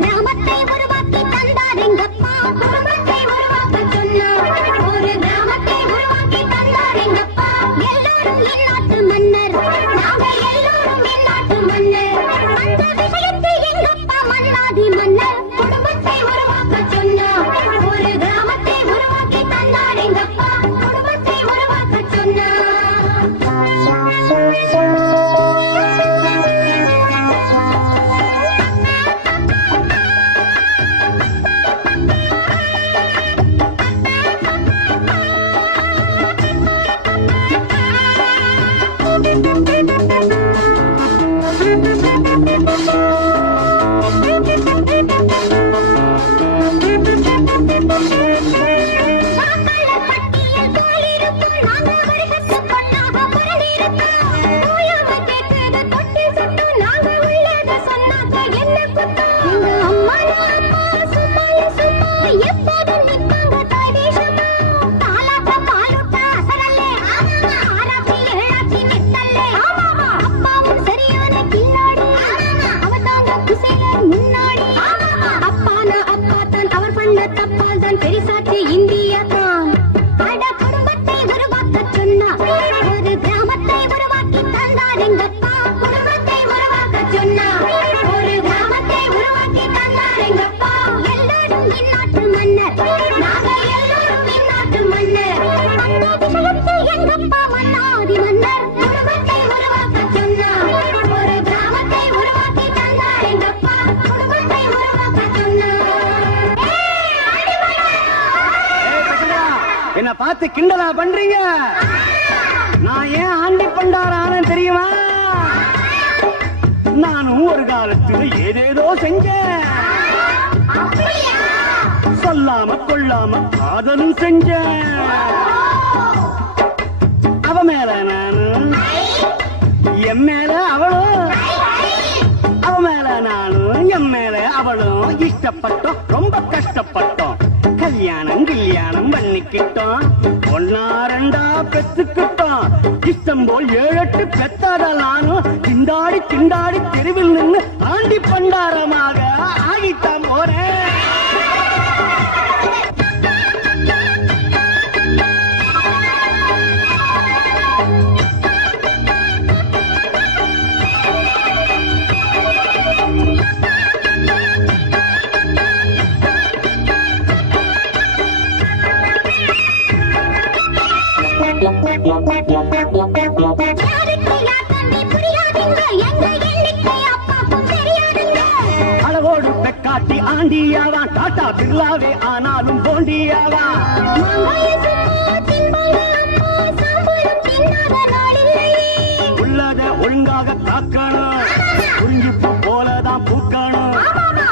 கிராமத்தை உருவாக்கி தந்தார் எங்கப்பா. குடும்பத்தை உருவாக்க சொன்னார். ஒரு என்ன பார்த்து கிண்டலா பண்றீங்க? நான் ஏன் ஆண்டி பண்டாரான தெரியுமா? நானும் ஒரு காலத்துல ஏதேதோ செஞ்சேன். சொல்லாம கொள்ளாம காதலும் செஞ்சேன். அவ மேல நானும் என் மேல அவளும் அவ மேல நானும் என் மேல அவளும். இஷ்டப்பட்டோம் ரொம்ப கஷ்டப்பட்டோம். கல்யாணம் ஒன்னா ரெண்டா பெத்துக்கிட்டோம் இஷ்டம் போல் ஏழெட்டு பெத்தாத நானும் திண்டாடி திண்டாடி தெருவில் நின்று ஆண்டி பண்டாரமாக ஆகித்தான் போறேன். அளவோடு பெக்காட்டி ஆண்டியாவான் டாட்டா பிர்லாவே ஆனாலும் போண்டியாவான் மாங்காய சும்மா தின்பாங்க அம்மா சாம்பலும் உள்ளத ஒழுங்காக காக்கணும். புரிஞ்சுப்பு போலதான் பூக்கணும்.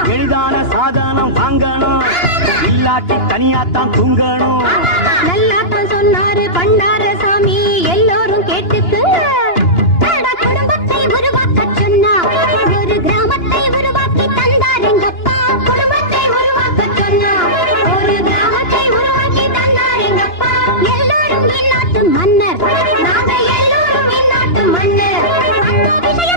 எளிதான சாதனம் வாங்கணும். இல்லாட்டி தனியாத்தான் தூங்கணும். நல்லாத்தான் சொன்னாரு பண்ணார சாமி எல்லோரும் கேட்டுக்குங்க குடும்பத்தை உருவாக்க சொன்னா ஒரு கிராமத்தை உருவாக்கி தந்தார் எங்கப்பா. குடும்பத்தை உருவாக்க சொன்னா ஒரு கிராமத்தை உருவாக்கி தந்தார் எங்கப்பா. இந்நாட்டு மன்னர். நாங்க இந்நாட்டு மன்னர். விஷயம்